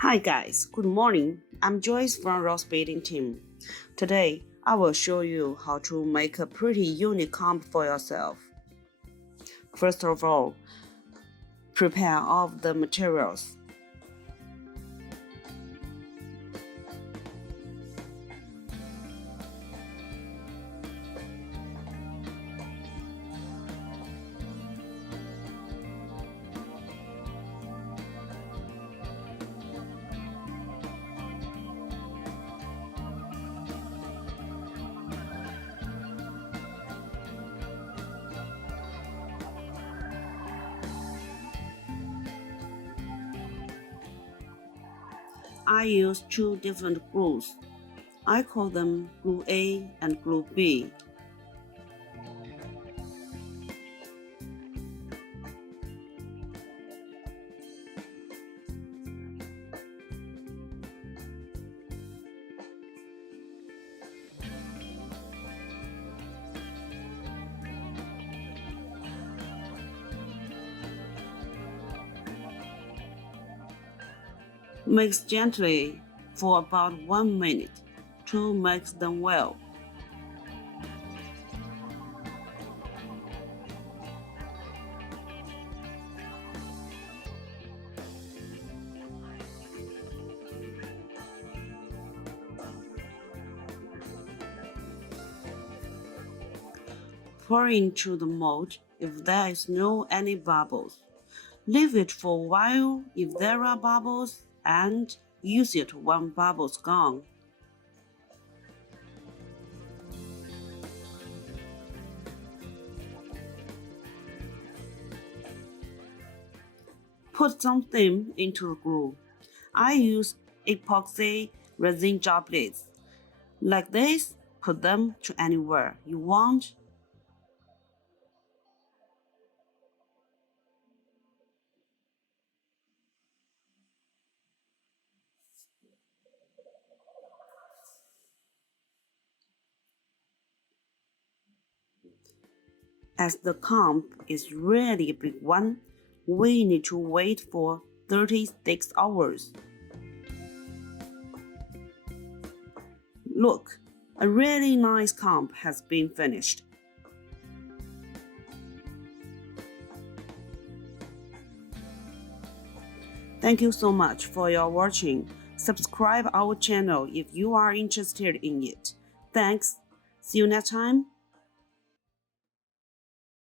Hi guys, good morning. I'm Joyce from Rosebeading team. Today, I will show you how to make a pretty unique comb for yourself. First of all, prepare all of the materials. I use two different glues. I call them glue A and glue B. Mix gently for about 1 minute to mix them well. Pour into the mold if there is no any bubbles. Leave it for a while if there are bubbles and use it when bubbles gone. Put some thin into the glue. I use epoxy resin droplets. Like this, put them to anywhere you want. As the comb is really a big one, we need to wait for 36 hours. Look, a really nice comb has been finished. Thank you so much for your watching. Subscribe our channel if you are interested in it. Thanks. See you next time.